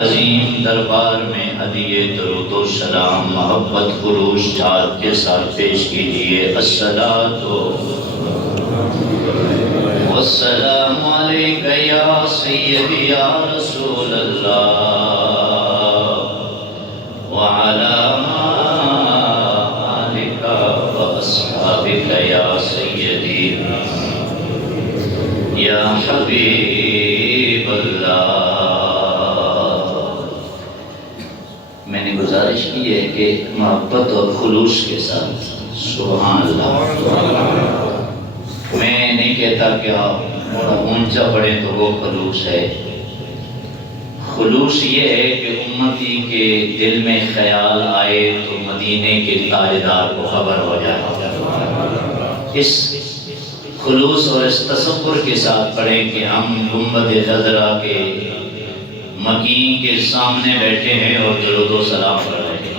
عظیم دربار میں ہدیے درود و سلام محبت خروش جات کے ساتھ پیش کیجیے۔ الصلاۃ والسلام علیک یا سیدی یا رسول اللہ وعلی آلک واصحابک یا سیدی یا حبیب اللہ۔ میں نے گزارش کی ہے کہ محبت اور خلوص کے ساتھ سبحان اللہ۔ میں نہیں کہتا کہ آپ تھوڑا اونچا پڑھیں تو وہ خلوص ہے۔ خلوص یہ ہے کہ امتی کے دل میں خیال آئے تو مدینے کے تاجدار کو خبر ہو جائے۔ اس خلوص اور اس تصور کے ساتھ پڑھیں کہ ہم گنبد خضرا کے مکین کے سامنے بیٹھے ہیں اور درود و سلام کر رہے ہیں۔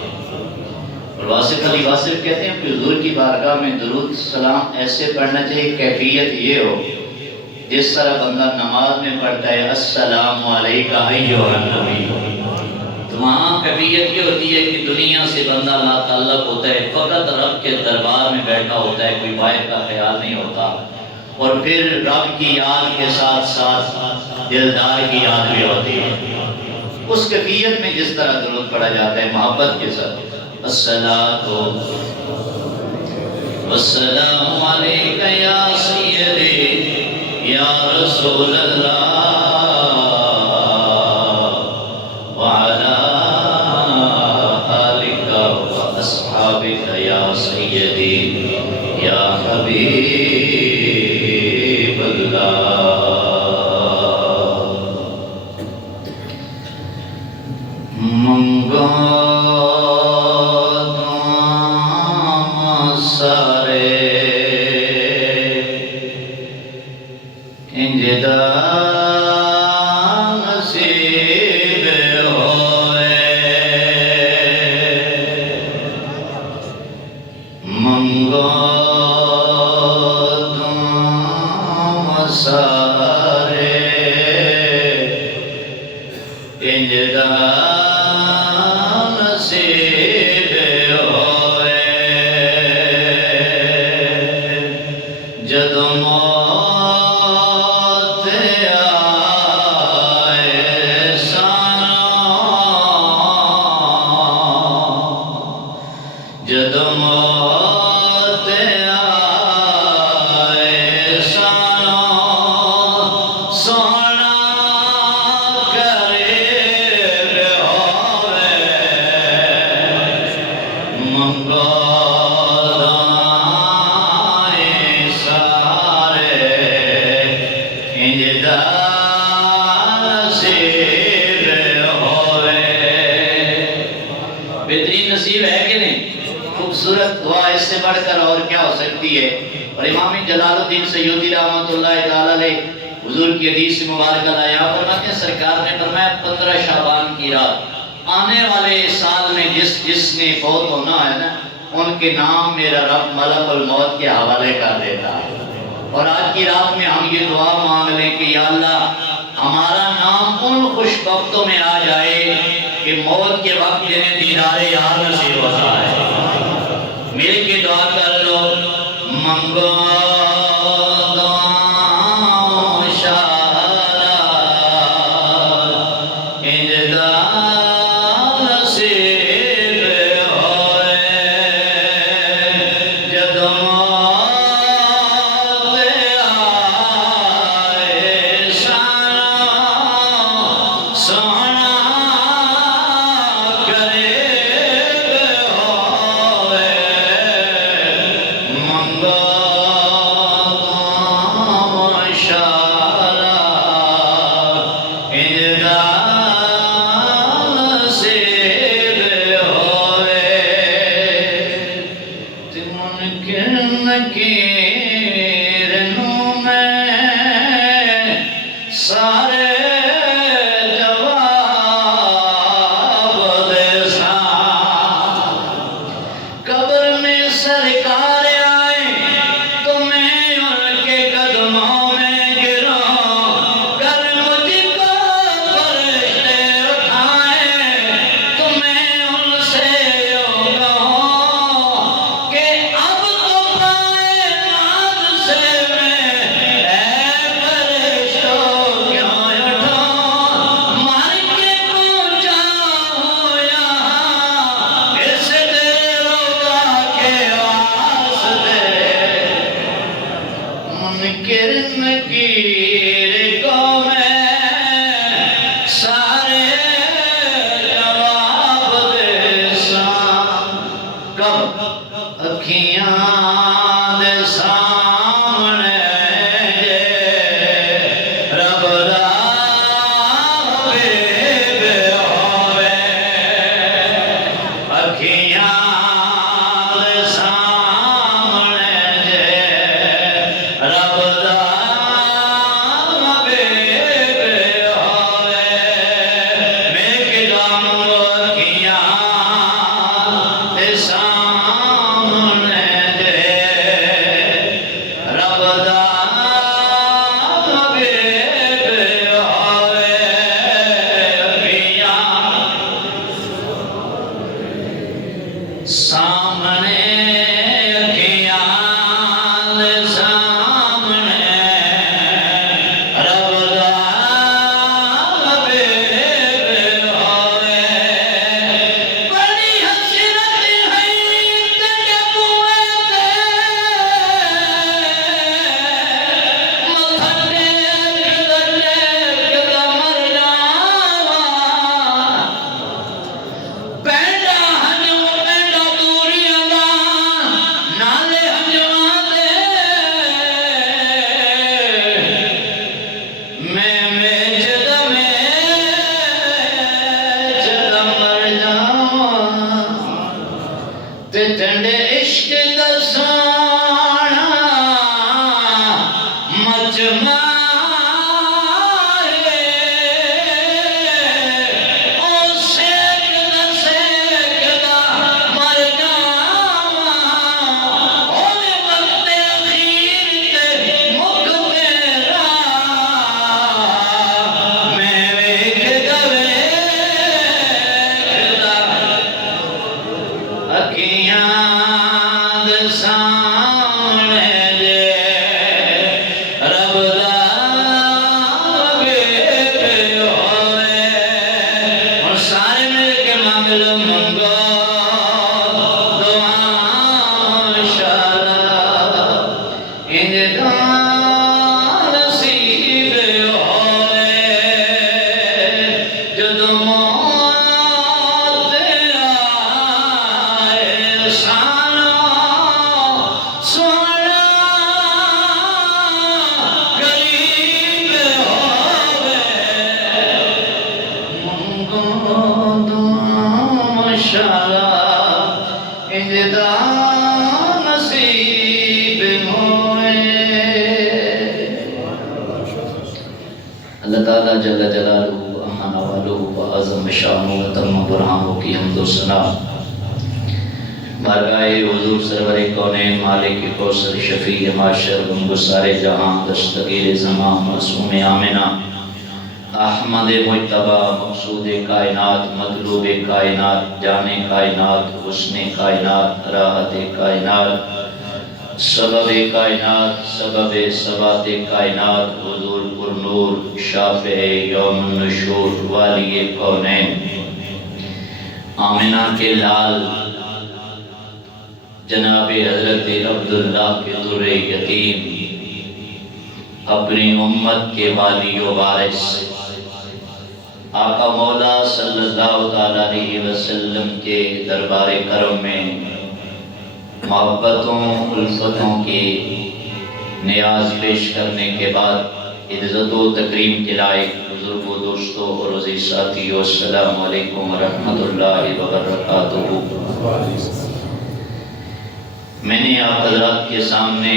اور واصف علی واصف کہتے ہیں کہ حضور کی بارگاہ میں درود سلام ایسے پڑھنا چاہیے، کیفیت یہ ہو جس طرح بندہ نماز میں پڑھتا ہے السلام علیکہ ایھا النبی، تو وہاں کیفیت یہ ہوتی ہے کہ دنیا سے بندہ لا تعلق ہوتا ہے، فقط رب کے دربار میں بیٹھا ہوتا ہے، کوئی باہر کا خیال نہیں ہوتا، اور پھر رب کی یاد کے ساتھ ساتھ دلدار کی یاد بھی ہوتی ہے۔ اس کیفیت میں جس طرح درود پڑھا جاتا ہے محبت کے ساتھ، الصلاۃ والسلام علیک یا سیدی یا رسول اللہ وعلی آلک واصحابک یا سیدی یا حبیب اللہ۔ منگا دعا سارے انجدا نصیب ہوئے، منگا دعا سارے انجدا بہترین نصیب ہے کہ نہیں؟ خوبصورت دعا اس سے بڑھ کر اور کیا ہو سکتی ہے؟ اور امام جلال الدین سیوطی رحمۃ اللہ تعالی علیہ حضور کی حدیث مبارکہ لایا فرماتے ہیں سرکار نے فرمایا 15 شعبان کی رات آنے والے سال میں جس نے فوت ہونا ہے نا، ان کے نام میرا رب ملک الموت کے حوالے کر دیتا ہے۔ اور آج کی رات میں ہم یہ دعا مانگ لیں کہ یا اللہ ہمارا نام ان خوش بختوں میں آ جائے کہ موت کے وقت جنہیں دیدار یار نصیب ہوتا ہے۔ مل کے دعا کر لو، منگو جد موت آئے سانو سونا غریب ہوئے منگو دعا ماشاءاللہ اجدا نصیب ہوئے۔ اللہ تعالیٰ جل جلالہ عظم شان و تم برہانوں کی حمد و ثنا بارگاہ حضور سرور کونین مالک کوثر شفیع معاشر گمگسار جہاں دستگیر زمان معصوم آمنہ احمد مجتبی مقصود کائنات مطلوب کائنات جان کائنات حسن کائنات راحت کائنات سبب کائنات سبب ثبات کائنات حضور پر نور شافع یوم النشور والی کونین آمنہ کے لال جناب حضرت عبداللہ کے در یتیم اپنی امت کے والی و وارث آقا مولا صلی اللہ علیہ وسلم کے دربار کرم میں محبتوں الفتوں کی نیاز پیش کرنے کے بعد عزت و تکریم کے لائق بزرگ و دوستوں اور عزیز ساتھیو السلام علیکم ورحمۃ اللہ وبرکاتہ۔ میں نے آپ حضرات کے سامنے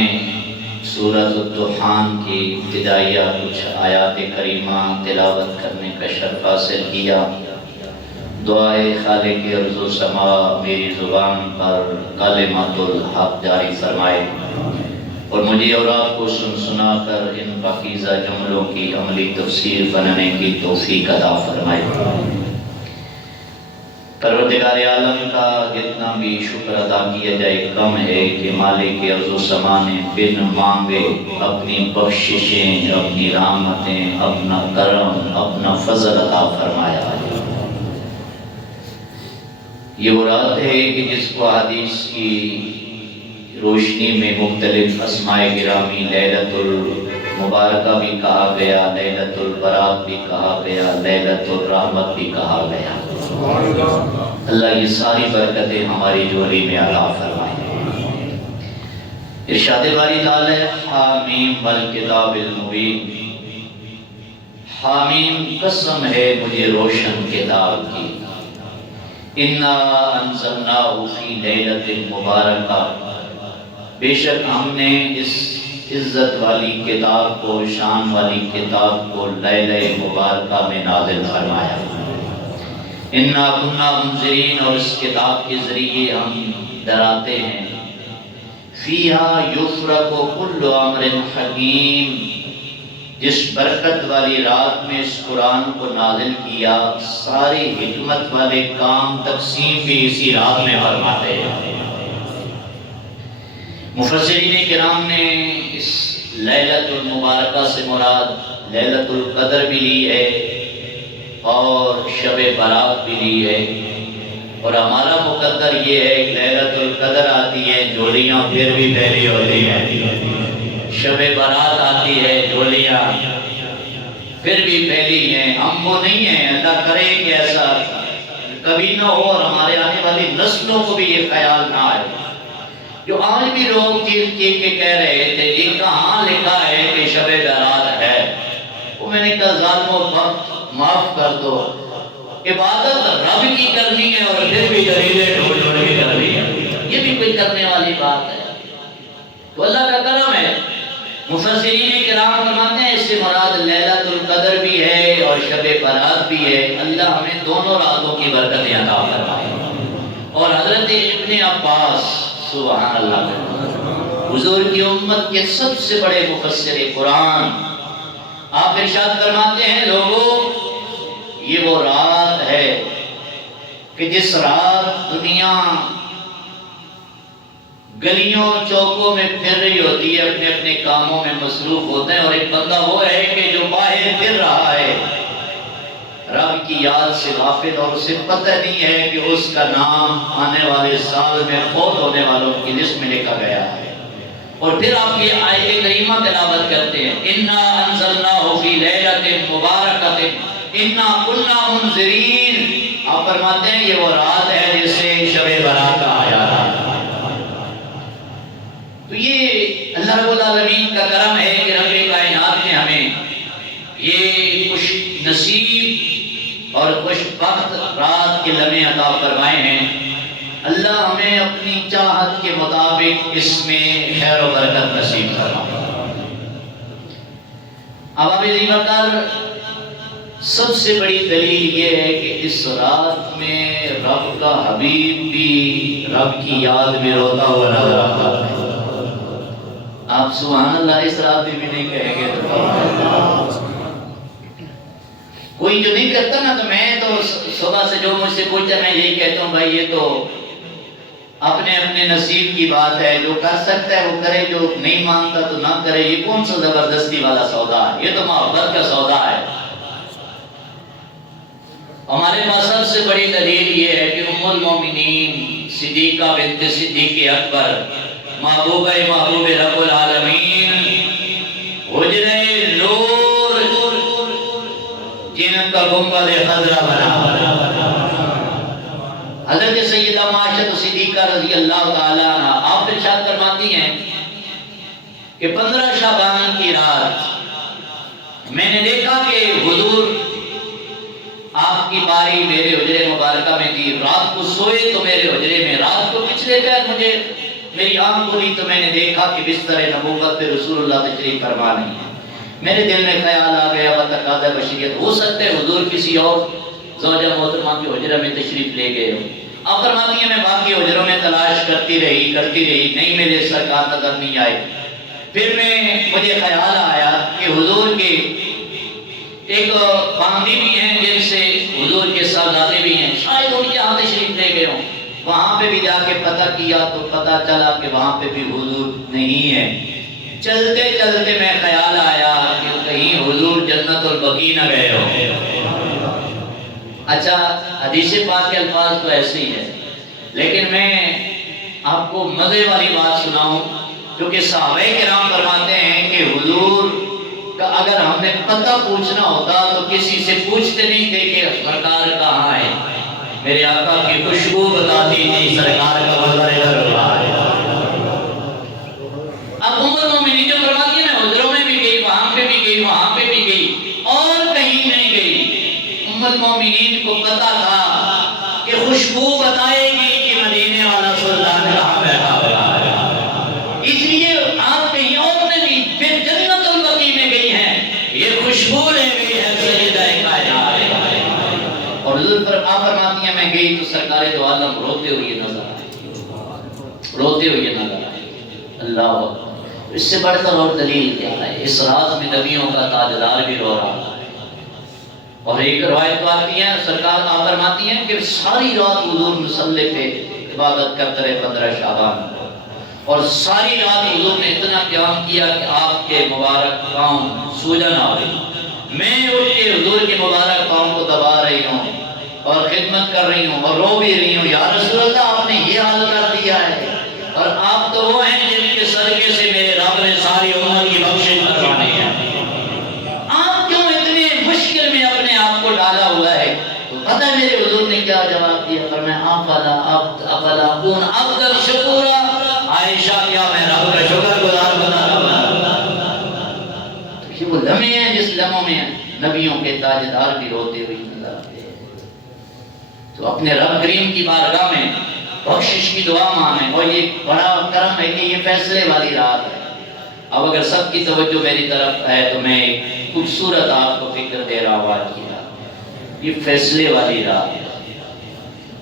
سورۃ الدخان کی ابتدائیہ کچھ آیات کریمہ تلاوت کرنے کا شرف حاصل کیا۔ دعائے خالق ارض و سما میری زبان پر کلمۃ الحق جاری فرمائے اور مجھے اور آپ کو سنا کر ان پاکیزہ جملوں کی عملی تفسیر بنانے کی توفیق عطا فرمائے۔ پروردگار عالم کا جتنا بھی شکر ادا کیا جائے کم ہے کہ مالک ارض و سما نے بن مانگے اپنی بخششیں اپنی رحمتیں اپنا کرم اپنا فضل عطا فرمایا ہے۔ یہ وہ رات ہے کہ جس کو حدیث کی روشنی میں مختلف اسماء گرامی لیلۃ المبارکہ بھی کہا گیا، لیلۃ البرات بھی کہا گیا، لیلۃ الرحمت بھی کہا گیا۔ اللہ یہ ساری برکتیں ہماری جولی میں عطا فرمائے۔ ارشاد باری تعالی حامیم والکتاب المبین، حامیم قسم ہے مجھے روشن کتاب کی، اِنَّا أَنزَلْنَاهُ فِي لَيْلَةٍ مُبَارَكَةٍ، بے شک ہم نے اس عزت والی کتاب کو شان والی کتاب کو لیلہ مبارکہ میں نازل فرمایا۔ اِنَّا كُنَّا مُنذِرِينَ، اور اس کتاب کے ذریعے ہم ڈراتے ہیں، فِيهَا يُفْرَقُ كُلُّ أَمْرٍ حَكِيمٍ، جس برکت والی رات میں اس قرآن کو نازل کیا سارے حکمت والے کام تقسیم بھی اسی رات میں فرماتے ہیں۔ مفسرین کرام نے اس لیلۃ المبارکہ سے مراد لیلۃ القدر بھی لی ہے اور شب برات بھی لی ہے، اور ہمارا مقدر یہ ہے کہ لیلۃ القدر آتی ہے جولیاں پھر بھی پہلی ہوتی ہیں، شب برات آتی ہے جولیاں پھر بھی پھیلی ہیں۔ ہم وہ نہیں ہیں، اللہ کرے کہ ایسا کبھی نہ ہو اور ہمارے آنے والی نسلوں کو بھی یہ خیال نہ آئے۔ جو آج بھی لوگ چیخ کے کہہ رہے تھے یہ کہاں لکھا ہے کہ شب برات ہے، وہ میں نے کہا ظالموں معاف کر دو، عبادت رب کی کرنی ہے اور پھر بھی دلیلیں ڈھونڈ ڈھونڈ کے کرنی ہے، یہ بھی کوئی کرنے والی بات ہے؟ تو اللہ کا کرم ہے۔ مفسرین کرام فرماتے ہیں اس سے مراد لیلۃ القدر بھی ہے اور شب برات بھی ہے۔ اللہ ہمیں دونوں راتوں کی برکتیں عطا فرمائے۔ اور حضرت ابن عباس سبحان اللہ حضور کی امت کے سب سے بڑے مفسر قرآن، آپ ارشاد فرماتے ہیں لوگوں یہ وہ رات ہے کہ جس رات دنیا گلیوں چوکوں میں پھر رہی ہوتی ہے، اپنے اپنے کاموں میں مصروف ہوتے ہیں، اور ایک بندہ وہ ہے کہ جو باہر پھر رہا ہے رب کی یاد سے غافل، اور اسے پتہ نہیں ہے کہ اس کا نام آنے والے سال میں فوت ہونے والوں کی لسٹ میں لکھا گیا ہے۔ اور پھر آپ یہ آیت کریمہ تلاوت کرتے ہیں انا انزلناہ فی لیلۃ مبارکۃ انا کنا منذرین۔ آپ فرماتے ہیں یہ وہ رات ہے جسے شب برات کہا جاتا ہے۔ تو یہ اللہ رب العالمین کا کرم ہے کہ رب کائنات نے ہمیں یہ خوش نصیب اور خوش بخت رات کے لمحے عطا فرمائے ہیں۔ اللہ ہمیں اپنی چاہت کے مطابق اس میں خیر و برکت نصیب فرمائے۔ اب زیبتر سب سے بڑی دلیل یہ ہے کہ اس رات میں رب کا حبیب بھی رب کی یاد میں روتا ہوا نظر آتا ہے۔ آپ سبحان اللہ اس رات میں بھی نہیں کہیں گے تو کوئی جو نہیں کرتا نا، تو میں تو صبح سے جو مجھ سے پوچھتا میں یہی کہتا ہوں بھائی یہ تو اپنے اپنے نصیب کی بات ہے، جو کر سکتا ہے وہ کرے، جو نہیں مانتا تو نہ کرے۔ یہ کون سا زبردستی والا سودا ہے؟ یہ تو محبت کا سودا ہے۔ ہمارے پاس سب سے بڑی دلیل یہ ہے کہ ام المومنین صدیقہ بنت صدیق اکبر محبوبہ محبوب رب العالمین حجرہ نور جن کا گنبد خضرا بنا، حضرت سیدہ معاشہ صدیقہ رضی اللہ تعالیٰ عنہ آپ ارشاد فرماتی ہیں کہ 15 شعبان کی رات میں نے دیکھا کہ حضور آپ کی باری میرے حجرے مبارکہ میں تھی۔ رات کو سوئے تو میرے حجرے میں، رات کو پچھلے پیر مجھے میری آنکھ کھلی تو میں نے دیکھا کہ بستر نبوت پہ رسول اللہ تشریف فرما نہیں ہے۔ میرے دل میں خیال آ گیا وتقاضا بشریت، ہو سکتا ہے حضور کسی اور زوجہ محترمہ کے حجرہ میں تشریف لے گئے ہو۔ آپ فرماتی ہیں میں باقی حجروں میں تلاش کرتی رہی نہیں میرے سرکار نظر نہیں آئے۔ پھر مجھے خیال آیا کہ حضور کے ایک باندی بھی ہیں جن سے حضور کے صاحبزادے بھی ہیں، شاید ان کے ہاں تشریف لے گئے ہوں۔ وہاں پہ بھی جا کے پتہ کیا تو پتہ چلا کہ وہاں پہ بھی حضور نہیں ہے۔ چلتے چلتے میں خیال آیا کہ کہیں حضور جنت البقیع نہ گئے ہو۔ اچھا حدیث پاک کے الفاظ تو ایسے ہی ہے، لیکن میں آپ کو مزے والی بات سناؤں، کیونکہ صحابہ کرام فرماتے ہیں کہ حضور کا اگر ہم نے پتہ پوچھنا ہوتا تو کسی سے پوچھتے نہیں تھے کہ سرکار کہاں ہے، میرے آقا کی خوشبو بتاتی تھی سرکار کا منظر دربار ہے۔ اب ام المومنین جو فرماتی ہے میں حجروں میں بھی گئی، وہاں پہ بھی گئی، وہاں پہ بھی گئی اور کہیں نہیں گئی۔ ام المومنین کو پتا تھا کہ خوشبو بتائے گی کہ مدینے والا سلطان کہاں بیٹھا ہوا ہے، اس لیے آپ کہیں اور میں بھی پھر جنت البقیع میں گئی ہیں، یہ خوشبو لے گئی ہے سیدہ کائنات۔ اور حضور پر آپ فرماتی ہیں میں گئی تو سرکار دو عالم روتے ہوئے نظر آئے، روتے ہوئے نظر آئے۔ اللہ اکبر، اس سے بڑھ کر اور دلیل کیا ہے؟ اس رات میں نبیوں کا تاجدار بھی رو رہا ہے۔ اور ایک روایت تو آتی ہے سرکار آپ فرماتی ہیں کہ ساری رات حضور مصلی پہ عبادت کرتے رہے 15 شعبان، اور ساری رات حضور نے اتنا قیام کیا کہ آپ کے مبارک پاؤں سوجن آ گئی۔ میں اٹھ کے حضور کے مبارک پاؤں کو دبا رہی ہوں اور خدمت کر رہی ہوں اور رو بھی رہی ہوں، یا رسول اللہ آپ نے یہ حال کر دیا ہے، اور آپ تو وہ ہیں جن کے صدقے سے میرے رب نے ساری امت کی بخشش کرانی ہے، آپ کیوں اتنے مشکل میں اپنے آپ کو ڈالا ہوا ہے؟ تو پتہ ہے میرے حضور نے کیا جواب دیا؟ فرمایا افلا اکون عبدا شکورا، عائشہ کیا میں رب کا شکر گزار بنا رہا ہوں؟ یہ وہ لمحے ہیں جس لمحوں میں نبیوں کے تاجدار بھی روتے ہوئے نظر آتے ہیں۔ تو اپنے رب کریم کی بارگاہ میں بخشش کی دعا مانگیں، اور یہ بڑا کرم ہے کہ یہ فیصلے والی رات ہے۔ اب اگر سب کی توجہ میری طرف ہے تو میں ایک خوبصورت آپ کو فکر دے رہا ہوں، آج کی رات یہ فیصلے والی رات ہے۔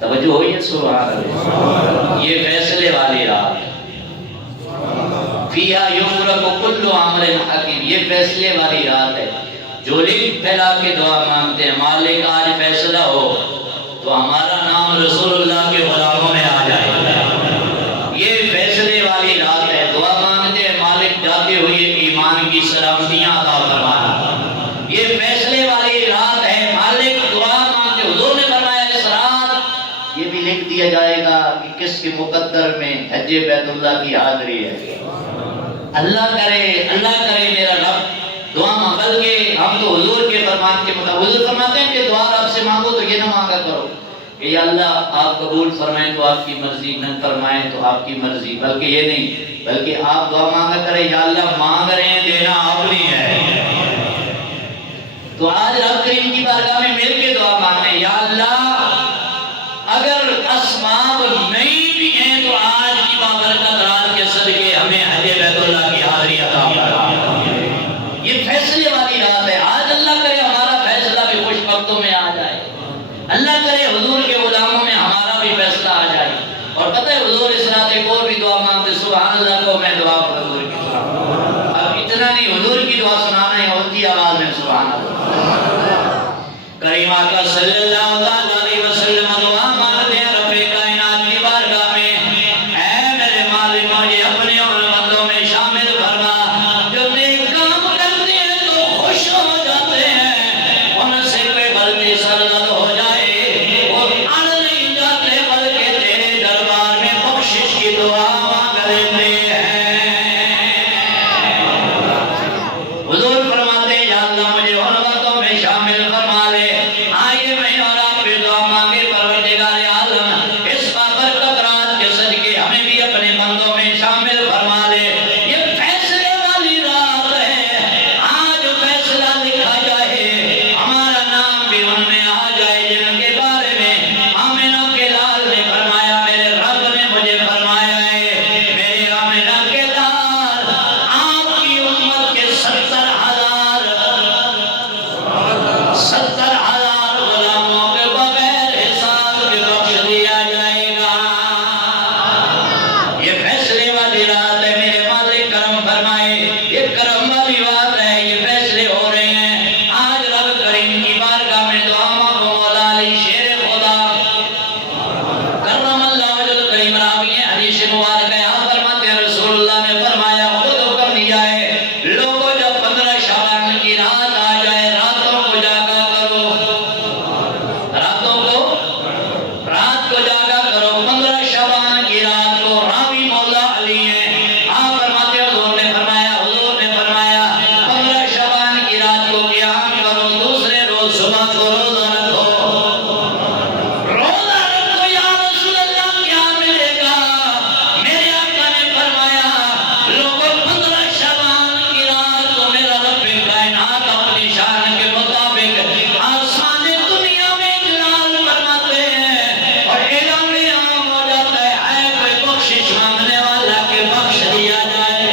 توجہ ہوئی ہے؟ سبحان اللہ، یہ فیصلے والی رات ہے۔ فیہا یفرق کل امر حکیم، یہ فیصلے والی رات ہے۔ جو لکھ پھیلا کے دعا مانگتے ہیں مالک آج فیصلہ ہو، تو ہمارا نام رسول اللہ کے غلاموں میں آ جائے۔ یہ فیصلے والی رات ہے، دعا مانگتے ہیں مالک جاتے ہوئے ایمان کی سلامتیاں عطا فرمانا۔ یہ فیصلے والی رات ہے، مالک دعا مانگتے، حضور نے فرمایا اس رات یہ بھی لکھ دیا جائے گا کہ کس کے مقدر میں حج بیت اللہ کی حاضری ہے۔ اللہ کرے میرا رب دعا مانگ کے ہم تو حضور کے فرمان کے مطابق حضور فرماتے ہیں کہ دعا رب سے مانگو تو یہ نہ مانگا کرو کہ یا اللہ آپ قبول فرمائیں تو آپ کی مرضی، نہ فرمائیں تو آپ کی مرضی، بلکہ یہ نہیں، بلکہ آپ دعا مانگا کریں یا اللہ مانگ رہے ہیں دینا آپ نہیں ہے۔ تو آج رب کریم کی بارگاہ میں مل کے دعا مانگیں، یا اللہ اگر اسباب نہیں بھی ہیں تو آج کی بابرکت رات کے صدقے ہمیں حج بیت اللہ کی حاضری عطا فرما۔ یہ فیصلے والی رات ہے، آج اللہ کرے ہمارا فیصلہ بھی خوش وقتوں میں آ جائے، اللہ کرے حضور کے غلاموں میں ہمارا بھی فیصلہ آ جائے۔ اور پتہ ہے حضور اس رات ایک اور بھی دعا مانگتے، سبحان اللہ کو میں دعا حضور کی دعا، اب اتنا نہیں حضور کی دعا سنانا ہے اونچی آواز میں سبحان اللہ۔ کریم آقا صلی اللہ علیہ وسلم دعا مانگتے ہیں رب کائنات کی بارگاہ میں، اے میرے مالک مجھے اپنے ان بندوں میں شامل فرما جو نیک کام کرتے ہیں تو خوش ہو جاتے ہیں، ان سے کوئی غلطی سرزد ہو جائے وہ اڑ نہیں جاتے بلکہ تیرے دربار میں بخشش کی دعا مانگ لیتے ہیں۔ حضور فرماتے ہیں یا اللہ مجھے ان بندوں میں شامل فرما لے۔ آئیے میں اور آپ بھی دعا مانگے پروردگار عالم اس بابرکت رات کے صدقے ہمیں بھی اپنے بندوں میں شامل فرما لے۔ یہ فیصلے والی رات ہے، آج فیصلہ لکھا جائے، ہمارا نام بھی ان میں آ جائے جن کے بارے میں آمنہ کے لال نے فرمایا، میرے رب نے مجھے فرمایا ہے میرے آمنہ کے لال آپ کی امت کے 70,000 غلاموں کے بغیر حساب کے بخش دیا جائے گا۔ یہ فیصلے والی رات ہے، میرے مالک کرم فرمائے، یہ کرم والی بات ہے، یہ فیصلے ہو رہے ہیں۔ آج رب کریم کی بارگاہ میں دعا مانگو، مولا علی شیر خدا کرم اللہ وجل کریم راوی ہے حدیث مبارک ہے، آپ فرماتے ہیں رسول اللہ نے فرمایا خود حکم دیا ہے لوگوں جب 15 شعبان کی رات آ جائے راتوں کو جاگا کرو، رات کو جاگا کرو، 15 شعبان کی رات کو۔ راوی مولا علی ہیں، آپ فرماتے ہیں حضور نے فرمایا 15 شعبان کی رات کو قیام کرو، دوسرے روز صبح کو روزہ رکھو یا رسول اللہ کیا ملے گا؟ میرے آقا نے فرمایا لوگوں 15 شعبان کی رات کو میرا رب کائنات اپنی شان کے مطابق آسان دنیا میں جلال فرماتے ہیں اور اعلان عام ہو جاتا ہے کوئی بخشش مانگنے والا کہ بخش دیا جائے،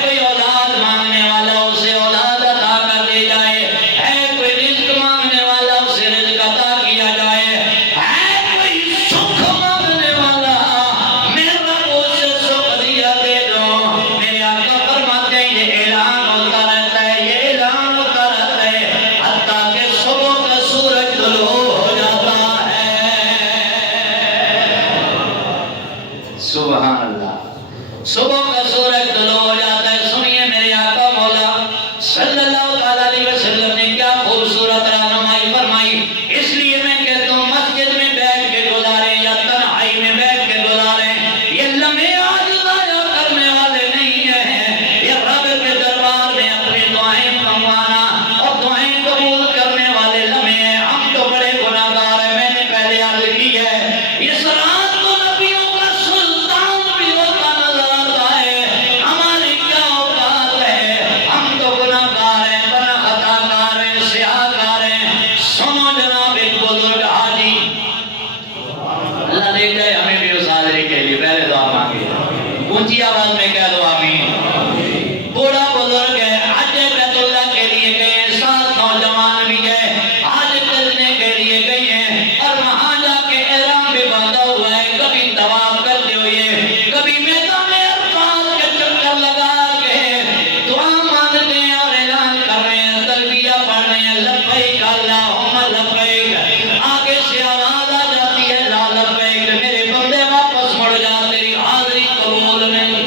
کوئی اولاد مانگنے والا اسے اولاد عطا کر دی جائے، کوئی رزق مانگنے والا اسے رزق عطا کیا جائے، کوئی سکھ مانگنے والا میرے رب اسے سکھ دیا دے دو۔ میرے آقا فرماتے ہیں یہ اعلان ہوتا رہتا ہے، یہ اعلان ہوتا رہتا ہے حتیٰ کہ صبح کا سورج طلوع ہو جاتا ہے۔ سبحان اللہ، صبح کا سورج طلوع ہو جاتا ہے۔ سنیے میرے آقا مولا صلی اللہ علیہ وسلم نے کیا خوبصورت رہنمائی فرمائی۔ اس لیے میں کہتا ہوں مسجد میں بیٹھ کے گزاریں یا تنہائی میں بیٹھ کے گزاریں، یہ لمحے آج ضائع کرنے والے نہیں ہیں، یہ رب کے دربار میں اپنی دعائیں منگوانا اور دعائیں قبول کرنے والے لمحے ہیں۔ ہم تو بڑے گناہگار ہیں، میں نے پہلے عرض کی ہے، اس رات کو نبیوں کا سلطان بھی ہوتا نظر آتا ہے، ہماری کیا اوقات ہے، ہم تو گناہگار ہیں، بنا خطا کار ہیں، سیاہ کار ہیں۔ سنو جناب ایک بزرگ حاجی، اللہ دے جائے ہمیں بھی اس حاضری کے لیے پہلے دعا مانگے، اونچی آواز میں کہہ دو آمین۔ بوڑھا بزرگ ہے، حج بیت اللہ کے لیے گئے ہیں، 7 نوجوان بھی گئے حج کرنے کے لیے گئے ہیں اور وہاں جا کے احرام بھی باندھا ہوا ہے، کبھی طواف کرتے ہوئے کبھی میدان عرفات کے چکر لگا کے دعا مانگتے ہیں اور اعلان کر رہے ہیں، تلبیہ پڑھ رہے ہیں، لبیک اللہم لبیک، آگے سے آواز آ جاتی ہے لا لبیک، میرے بندے واپس مڑ جا، تیری حاضری قبول نہیں۔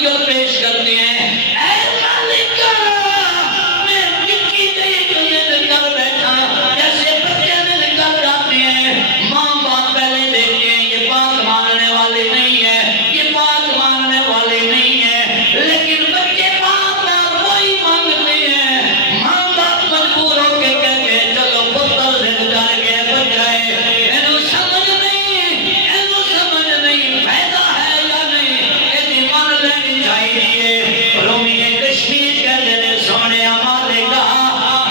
تمایل پیش کرتے ہیں، اے مالک میں نکی جی ضد کر بیٹھا، جیسے بچے ضد کر جاتے ہیں۔ ماں باپ پہلے دیکھتے ہیں یہ بات ماننے والے نہیں ہے، یہ بات ماننے والے نہیں ہے، لیکن بچے باپ باپ وہی مانگتے ہیں۔ ماں باپ مجبور ہو کے کہتے ہیں چلو پتر ضد کر کے بچائے، اینو سمجھ نہیں فائدہ ہے یا نہیں، یہ مان لینی چاہیے۔ رومی کشمیر کہتے ہیں سونے مالکا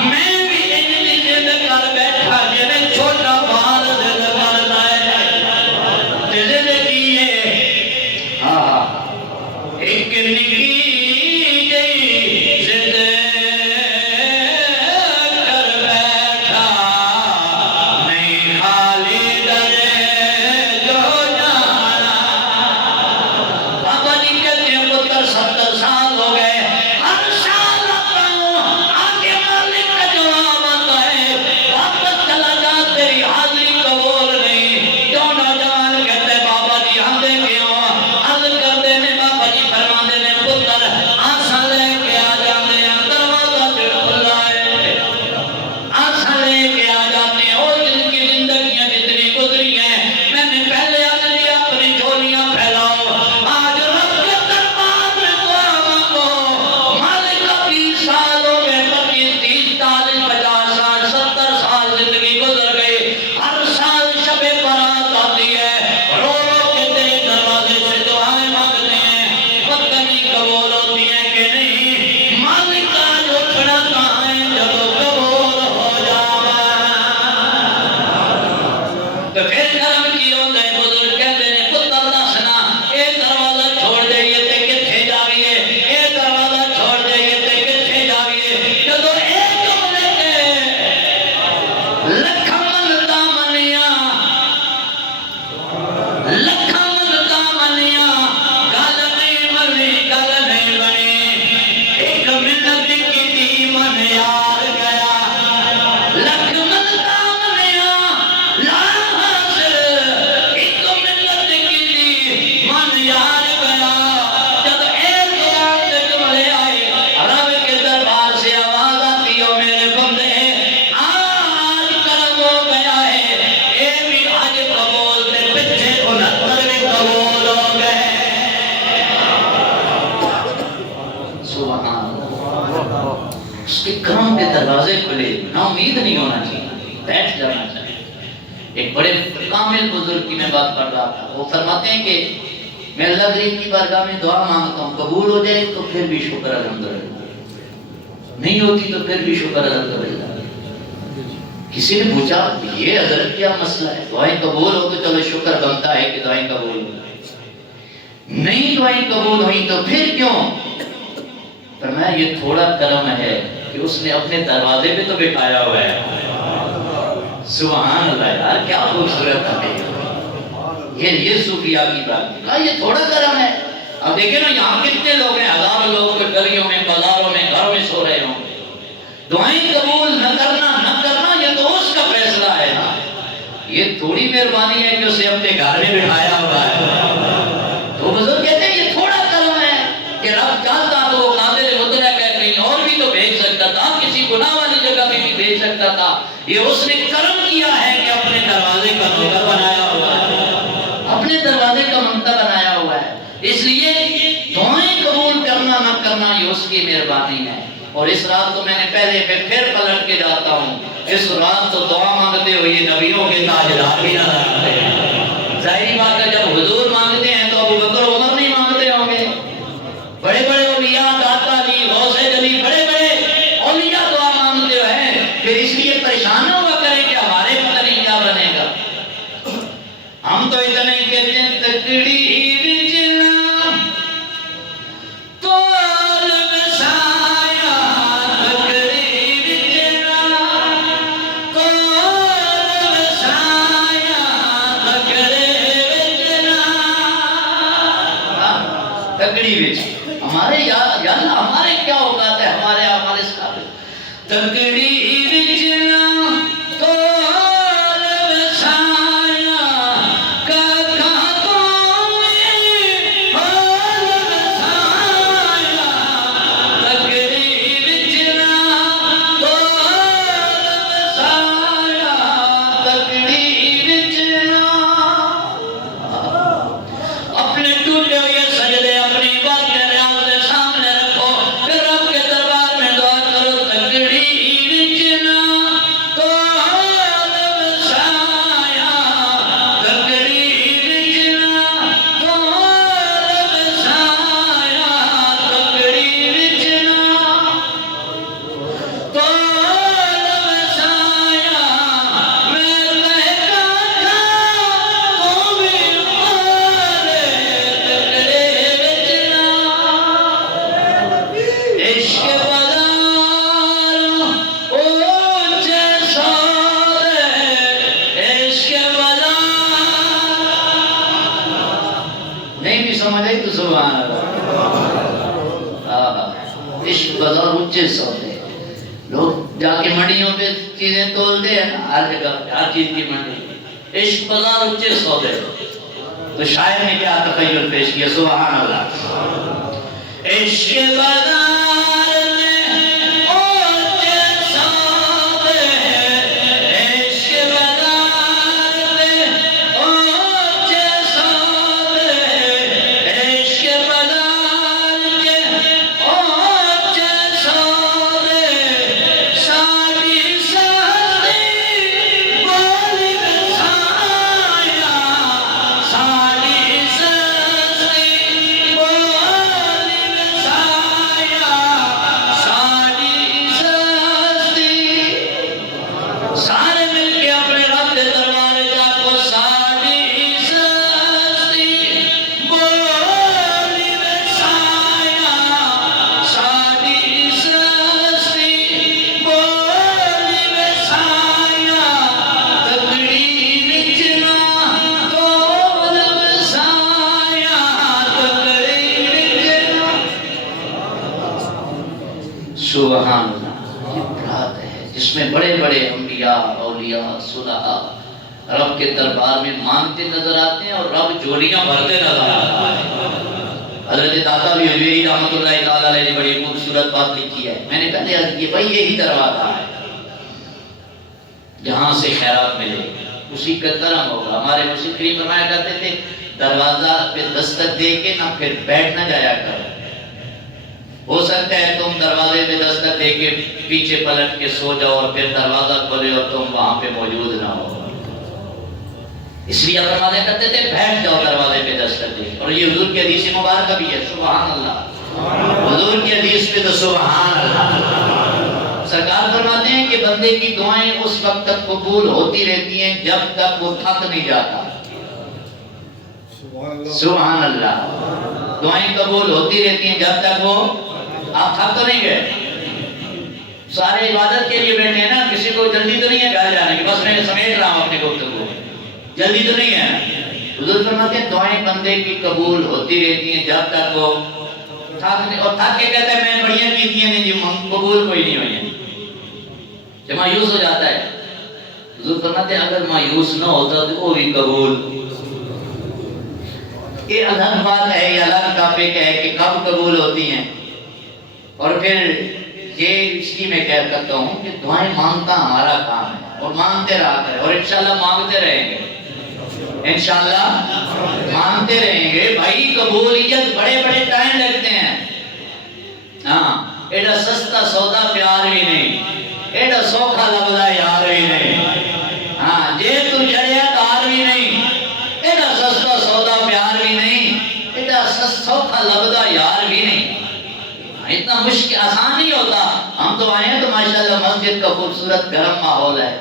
میں بھی انجی ضد کر بیٹھا جنہیں چھوٹا بال ضد کرتا ہے، ضد کیے ایک نکی جی ضد کر بیٹھا، نہیں خالی درے جو جانا۔ بابا جی کہتے ہیں پتر 70 سال ہو گئے، ہر سال آتا ہوں آگے مالک کا جواب آتا ہے واپس چلا جا تیری حاضری قبول نہیں۔ کیوں نوجوان کہتے ہیں بابا جی ہم دے کیوں عرض کر دینے، بابا جی فرما دینے پتر آسا لے کے آ جاتے ہیں، دروازہ جو کھلا ہے آسا لے کے آ جاتے ہیں۔ اور جن کی زندگیاں جتنی گزری ہیں میں نے پہلے عرض کیا اپنی جھولیاں پھیلاؤ، آج رب کے دربار میں دعا مانگو۔ مالک 20 سال ہو گئے، 25 30 40 50 سال 70 سال زندگی گزر گئی، ہر سال شب برات آتی ہے، رو رو کے تیرے دروازے سے دعائیں مانگتے ہیں، پتہ نہیں قبول ہوتی ہیں کہ نہیں۔ مالک آج اٹھنا کہاں ہے جب قبول ہو جاوا، تو پھر کرم کی ہوتا ہے۔ بزرگ کہتے ہیں پتر دسنا اے دروازہ چھوڑ دئیے تے کتھے جاویے، اے دروازہ چھوڑ دئیے تے کتھے جاویے۔ جدو اے جملے کے لکھاں منتا منیاں، لکھاں منتا منیاں، گل نہیں منی گل نہیں بنی، ایک منت کی دی من یار گیا، لکھ منتا منیاں لا حاصل، ایک منت کی دی من یار گیا۔ جب ایک بات سے جملے آئے رب کے دربار سے آواز آتی ہو میرے بندے آج کرم ہو گیا ہے، اے بھی آج قبول تے پچھے 69 بھی قبول ہو گئے۔ سبحان اللہ، اس کے کرم کے دروازے کھلے، نا امید نہیں ہونا چاہیے، بیٹھ جانا چاہیے۔ ایک بڑے کامل بزرگ کی میں بات کر رہا تھا، وہ فرماتے ہیں کہ میں اللہ کریم کی بارگاہ میں دعا مانگتا ہوں، قبول ہو جائے تو پھر بھی شکر الحمدللہ، نہیں ہوتی تو پھر بھی شکر الحمدللہ۔ کسی نے پوچھا یہ حضرت کیا مسئلہ ہے، دعائیں قبول ہو تو چلو شکر بنتا ہے کہ دعائیں قبول ہو، نہیں دعائیں قبول ہوئی تو پھر کیوں؟ فرمایا یہ تھوڑا کرم ہے کہ اس نے اپنے دروازے پہ تو بٹھایا ہوا ہے۔ سبحان اللہ یار کیا خوبصورت ہے یہ صوفیاء کی بات ہے، کہا یہ تھوڑا کرم ہے۔ اب دیکھیں نا یہاں کتنے لوگ ہیں، ہزار لوگ گلیوں میں بازاروں میں گھروں میں سو رہے ہوں، دعائیں قبول نہ کرنا یہ تو اس کا فیصلہ ہے نا، یہ تھوڑی مہربانی ہے کہ اسے اپنے گھر میں بٹھایا ہوا ہے۔ تو بزرگ کہتے ہیں یہ تھوڑا کرم ہے کہ رب چاہتا تو وہ قادر مطلق ہے، کہیں اور بھی تو بھیج سکتا تھا، کسی گناہ والی جگہ میں بھی بھیج سکتا تھا، یہ اس نے کرم کیا ہے کہ اپنے دروازے کا نوکر بنایا ہوا ہے، اپنے دروازے کا منتر بنایا ہوا ہے۔ اس لیے دعائیں قبول کرنا نہ کرنا یہ اس کی مہربانی ہے۔ اور اس رات کو میں نے پہلے پھر پلٹ کے جاتا ہوں، اس رات تو دعا مانگتے ہوئے نبیوں کے تاجدار بھی نظر آتے ہیں۔ ظاہری بات ہے جب حضور مانگتے ہیں تو ابو بکر عمر نہیں مانگتے ہوں گے، بڑے بڑے اولیاء داتا علی غوث علی بڑے بڑے اولیاء دعا مانگتے ہیں، پھر اس لیے پریشان ہوا کریں کہ ہمارے پتہ نہیں کیا بنے گا۔ ہم تو اتنے ہی کہتے ہیں تکڑی بجنا تو عالم سایہ، تکڑی بجنا تو عالم سایہ، تکڑی بجنا، تکڑی بج ہمارے یا اللہ ہمارے کیا اوقات ہے، ہمارے ہمارے اس قابل تکڑی بجنا تو عالم سایہ، کہاں تو میں عالم سایہ، گئی تو سبحان اللہ. عشق بازار اونچے سودے. لوگ جا کے منڈیوں پہ چیزیں تولتے ہیں نا، ہر جگہ ہر چیز کی منڈی. عشق بازار اونچے سودے. تو شاعر نے کیا تخیل پیش کیا؟ سبحان اللہ. عشق بازار میں اونچے سودے، عشق بازار میں اونچے سودے، عشق بازار میں اونچے سودے، ساری سستی بولی میں سایہ، ساری سستی بولی میں سایہ، ساری سستی. سارے مل کے اپنے رب کے دربار جاکو ساری سستی بولی میں سایہ، ساری سستی بولی میں سایہ، تکڑی نچنا کول میں سایہ، تکڑی نچنا. سبحان اللہ. یہ رات ہے جس میں بڑے بڑے انبیاء، اولیاء، صلحاء رب کے دربار میں مانگتے نظر آتے ہیں اور رب جھولیاں بھرتے نظر آتا ہے. حضرت داتا بھی حجویری رحمۃ اللہ تعالی علیہ نے بڑی خوبصورت بات لکھی ہے. میں نے پہلے عرض کی بھائی یہی دروازہ ہے جہاں سے خیرات ملے، اسی کا کرم ہوگا. ہمارے مرشد کریم فرمایا کرتے تھے دروازہ پہ دستک دے کے نہ پھر بیٹھ نہ جایا کرو. ہو سکتا ہے تم دروازے پہ دستک دے کے پیچھے پلٹ کے سو جاؤ اور پھر دروازہ کھولے اور تم وہاں پہ موجود نہ ہو. اس لیے فرمایا کرتے تھے بیٹھ جاؤ دروازے پہ دستک دے. اور یہ حضور کی حدیث مبارکہ بھی ہے. سبحان اللہ. حضور کی حدیث پہ تو سبحان اللہ. سرکار فرماتے ہیں کہ بندے کی دعائیں اس وقت تک قبول ہوتی رہتی ہیں جب تک وہ تھک نہیں جاتا. سبحان اللہ. دعائیں قبول ہوتی رہتی ہیں جب تک وہ، آپ تھک تو نہیں گئے؟ سارے عبادت کے لیے بیٹھے ہیں نا، کسی کو جلدی تو نہیں ہے گھر جانے کی، بس میں سمیٹ رہا ہوں اپنے گفتگو، جلدی تو نہیں ہے. حضور فرماتے ہیں دعائیں بندے کی قبول ہوتی رہتی ہیں جب تک وہ تھک نہیں. اور تھک کے کہتا ہے میں بڑیاں کیتیاں نہیں جی قبول کوئی نہیں ہوئی ہیں، کہ مایوس ہو جاتا ہے. حضور فرماتے ہیں اگر مایوس نہ ہوتا تو وہ بھی قبول. یہ الگ بات ہے، یہ الگ ٹاپک ہے کہ کب قبول ہوتی ہیں. اور پھر یہ اس کی میں کہہ سکتا ہوں کہ دعائیں مانگنا ہمارا کام ہے اور مانگتے رہا کریں اور انشاءاللہ مانگتے رہیں گے، انشاءاللہ مانگتے رہیں گے. بھائی قبولیت بڑے بڑے ٹائم لگتے ہیں. ہاں ایڈا سستا سودا پیار بھی نہیں، ایڈا سوکھا لفظہ یار بھی نہیں. ہاں جے تو جڑیا کار بھی نہیں، ایڈا سستا سودا پیار بھی نہیں، ایڈا سوکھا لفظہ یار بھی نہیں. اتنا مشکل آسان نہیں ہوتا. ہم تو آئے ہیں تو ماشاءاللہ مسجد کا خوبصورت گرم ماحول ہے.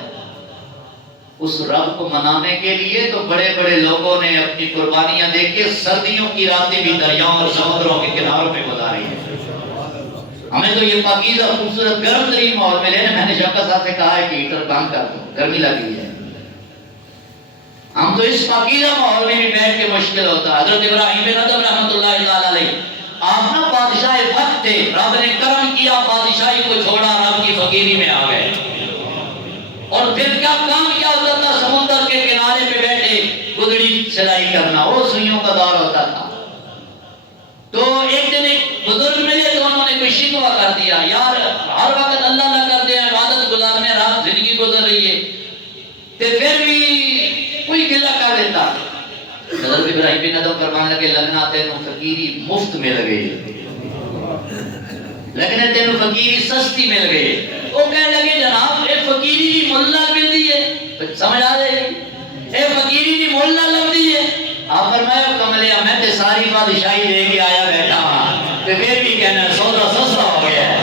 اس رب کو منانے کے لیے تو بڑے بڑے لوگوں نے اپنی قربانیاں دے کے سردیوں کی راتیں بھی دریاؤں اور سمندروں کے کناروں پہ گزاری ہیں. ہمیں تو یہ پاکیزہ خوبصورت گرم ترین ماحول ملے نا. میں نے شوکت صاحب سے کہا ہے کہ ہیٹر بند کر دو، گرمی لگی ہے. ہم تو اس پاکیزہ ماحول میں بھی بیٹھ کے مشکل ہوتا. حضرت ابراہیم بن ادم رحمۃ اللہ تعالی علیہ آپ نا بادشاہ فتح تھے، رب نے کرم کیا، بادشاہی کو چھوڑا، رب کی فقیری میں آ گئے. اور پھر کیا کام کیا ہوتا تھا؟ سمندر کے کنارے پہ بیٹھے گدڑی سلائی کرنا، وہ سوئیوں کا دور ہوتا تھا. تو ایک دن ایک بزرگ ملے تو انہوں نے کوئی شکوہ کر دیا، یار ہر وقت اللہ نہ کرتے ہیں، عبادت گزارنے رات زندگی گزر رہی ہے، تو پھر بھی کوئی گلہ کر دیتا. حضرت ابراہیم بن ادم فرمانے لگے لگنا تینوں فقیری مفت مل گئی، لگنا تینوں فقیری سستی مل گئی. وہ کہنے لگے جناب اے فقیری دی ملہ مل دی ہے، سمجھ آ رہے اے فقیری دی ملہ لگ دی ہے. آپ فرمایا کملیا میں تے ساری بادشاہی دے کے آیا بیٹھا ہاں، تو پھر بھی کہنا سودا سستا ہو گیا ہے.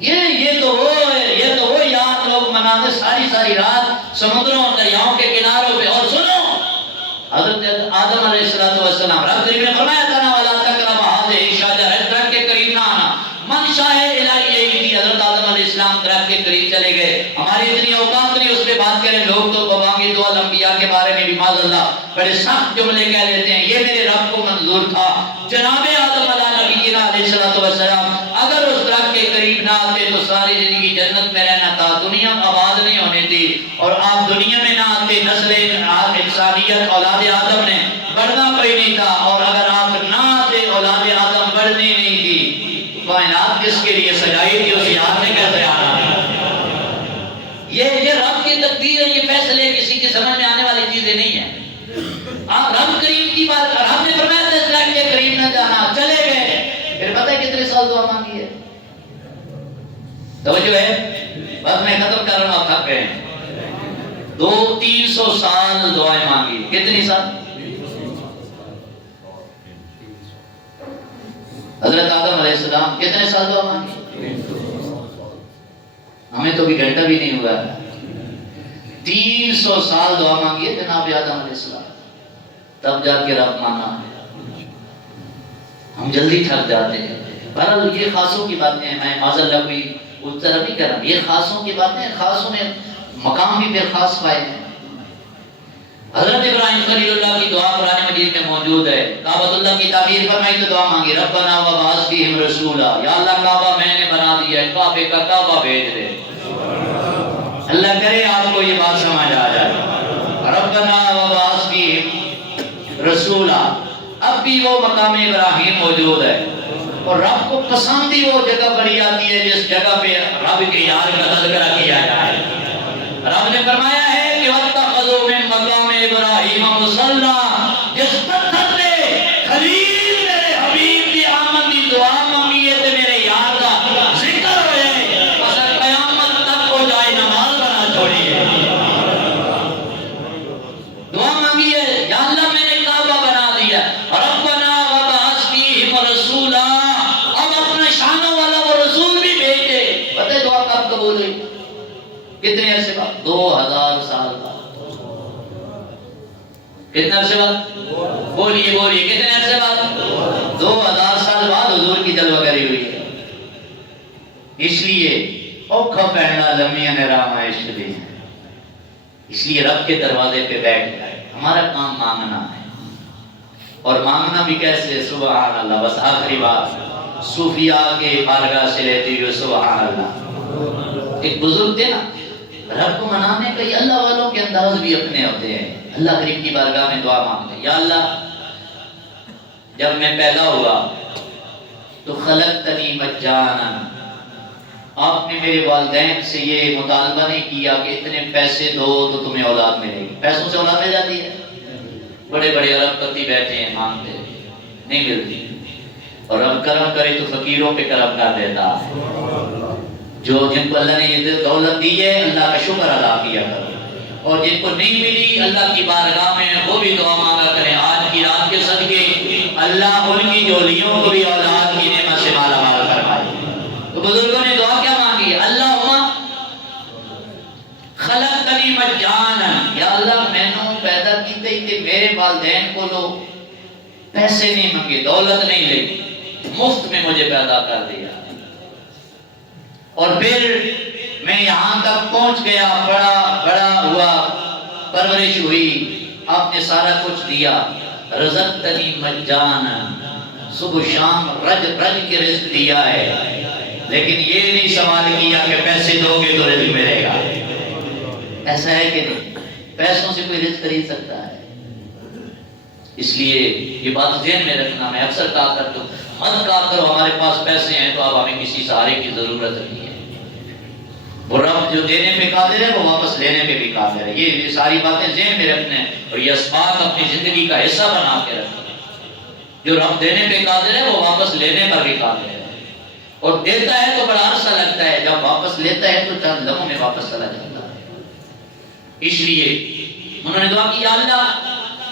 یہ تو وہ یاد لوگ مناتے ساری ساری رات سمندروں اور دریاؤں کے کناروں پہ. اور سنو حضرت آدم علیہ السلام رب کریم نے فرمایا تھا نا ولا تقربوا هذه الشجرة، درخت کے قریب نہ آنا. منشاء الہی یہی تھی. حضرت آدم علیہ السلام درخت کے قریب چلے گئے. ہماری اتنی اوقات نہیں اس پہ بات کریں. لوگ تو بوانگی دو الانبیاء کے کے بارے میں بھی معاذ اللہ بڑے سخت جملے کہہ لیتے ہیں، یہ میرے رب کو منظور تھا۔ جناب آدم علیہ السلام اگر اس درخت کے قریب نہ آتے تو ساری زندگی جنت میں رہنا تھا، دنیا آباد نہیں ہونی تھی، اور آپ دنیا میں نہ آتے، نسل انسانیت اولاد آدم نے بڑھنا کوئی نہیں تھا، اور اگر آپ نہ آتے اولاد آدم بڑھنی نہیں تھی۔ کائنات جس کے لیے سجائی تھی اسی آپ نے کیسے آنا؟ یہ رب کی تقدیر ہے، یہ فیصلے کسی کے سمجھ میں آنے والی چیزیں نہیں ہیں۔ آپ رب کریم کی بات کر، ہم نے فرمایا تھا اس درخت کے قریب نہ جانا، چلے گئے، پھر پتہ ہے کتنے سال دعا مانگی ہے؟ توجہ ہے، بس میں ختم کر رہا ہوں، آپ تھک گئے ہیں۔ 200-300 سال دعائیں مانگی، کتنی سال؟ حضرت آدم علیہ السلام کتنے سال دعا مانگی؟ ہمیں تو بھی گھنٹہ بھی نہیں ہوا ہے، 300 سال دعا مانگی ہے جناب آدم علیہ السلام، تب جا کے رب مانا ہے۔ ہم جلدی تھک جاتے ہیں۔ بہرحال یہ خاصوں کی باتیں ہیں، میں معاذ اللہ کوئی اس طرح نہیں کر رہا، یہ خاصوں کی باتیں ہیں، خاصوں میں مقام بھی پھر خاص پائے ہیں۔ حضرت ابراہیم خلیل اللہ کی دعا قرآن مجید میں موجود ہے، کعبۃ اللہ کی تعمیر فرمائی تو دعا مانگی، ربنا وابعث فیہم رسولا، یا اللہ کعبہ میں نے بنا دیا ہے، کعبے کا کعبہ بھیج دے۔ اللہ کرے آپ کو یہ بات سمجھ آ جائے، ربنا وابعث فیہم رسولا۔ اب بھی وہ مقام ابراہیم موجود ہے، اور رب کو پسندی وہ جگہ بڑی آتی ہے جس جگہ پہ رب کے یار کا تذکرہ کیا جائے۔ رب نے فرمایا ہے کہ وَاتَّخَذُوا مِن مَقَامِ إِبْرَاهِيمَ مُصَلًّى، جس پتھر نے خلیل میرے حبیب کی آمد کی دعا مانگی ہے تو میرے یار کا ذکر ہوئے، بس قیامت تک ہو جائے نماز بنا چھوڑیے۔ دعا مانگی ہے، یا اللہ میں نے کعبہ بنا دیا، ربنا وابعث فیہم رسولا، اب اپنا شانوں والا وہ رسول بھی بھیجے۔ پتہ ہے دعا کب قبول ہوئی؟ کتنے عرصے بعد؟ 2000 سال بعد۔ کتنے عرصے بعد؟ بولیے بولیے، کتنے عرصے بعد؟ 2000 سال بعد حضور کی جلوہ گری ہوئی ہے۔ اس لیے اوکھا پہننا لمیاں نے رامائش دی، اس لیے رب کے دروازے پہ بیٹھ گئے۔ ہمارا کام مانگنا ہے، اور مانگنا بھی کیسے؟ سبحان اللہ۔ بس آخری بات صوفیاء کے بارگاہ سے لیتے ہوئے سبحان اللہ۔ ایک بزرگ تھے نا، رب کو منانے کا یہ اللہ والوں کے انداز بھی اپنے ہوتے ہیں۔ اللہ کریم کی بارگاہ میں دعا مانگتے ہیں، یا اللہ جب میں پیدا ہوا تو خلقتنی مجانا، آپ نے میرے والدین سے یہ مطالبہ نہیں کیا کہ اتنے پیسے دو تو تمہیں اولاد ملے گی۔ پیسوں سے اولاد مل جاتی ہے؟ بڑے بڑے ارب پتی بیٹھے ہیں مانگتے ہیں، نہیں ملتی، اور رب کرم کرے تو فقیروں پہ کرم کر دیتا ہے۔ جو جن کو اللہ نے یہ دولت دی ہے اللہ کا شکر ادا کیا کرو، اور جن کو نہیں ملی اللہ کی بارگاہ میں وہ بھی دعا مانگا کریں۔ آج کی رات کے صدقے اللہ ان کی جولیوں کو بھی اولاد کی نعمت سے مالا مال فرمائے۔ تو بزرگوں نے دعا کیا مانگی؟ اللہم خلقتنی مجانا، یا اللہ میں نے پیدا کیتے کہ میرے والدین کو لو پیسے نہیں مانگے، دولت نہیں لی، مفت میں مجھے پیدا کر دیا، اور پھر میں یہاں تک پہنچ گیا، بڑا ہوا، پرورش ہوئی، آپ نے سارا کچھ دیا۔ رزقتنی مجانا، صبح شام رج کے رزق دیا ہے، لیکن یہ نہیں سوال کیا کہ پیسے دو گے تو رزق ملے گا۔ ایسا ہے کہ نہیں؟ پیسوں سے کوئی رزق خرید سکتا ہے؟ اس لیے یہ بات ذہن میں رکھنا، میں اکثر کہا کرتا ہوں، مت کہا کرو ہمارے پاس پیسے ہیں تو اب ہمیں کسی سہارے کی ضرورت نہیں ہے۔ وہ رب جو دینے پہ قادر ہے وہ واپس لینے پہ بھی قادر ہے۔ یہ ساری باتیں ذہن میں رکھنا ہے، اور یہ اسباق اپنی زندگی کا حصہ بنا کے رکھنا ہے۔ جو رب دینے پہ قادر ہے وہ واپس لینے پر بھی قادر ہے، اور دیتا ہے تو بڑا عرصہ لگتا ہے، جب واپس لیتا ہے تو چند لمحوں میں واپس چلا جاتا ہے۔ اس لیے انہوں نے دعا کی، یا اللہ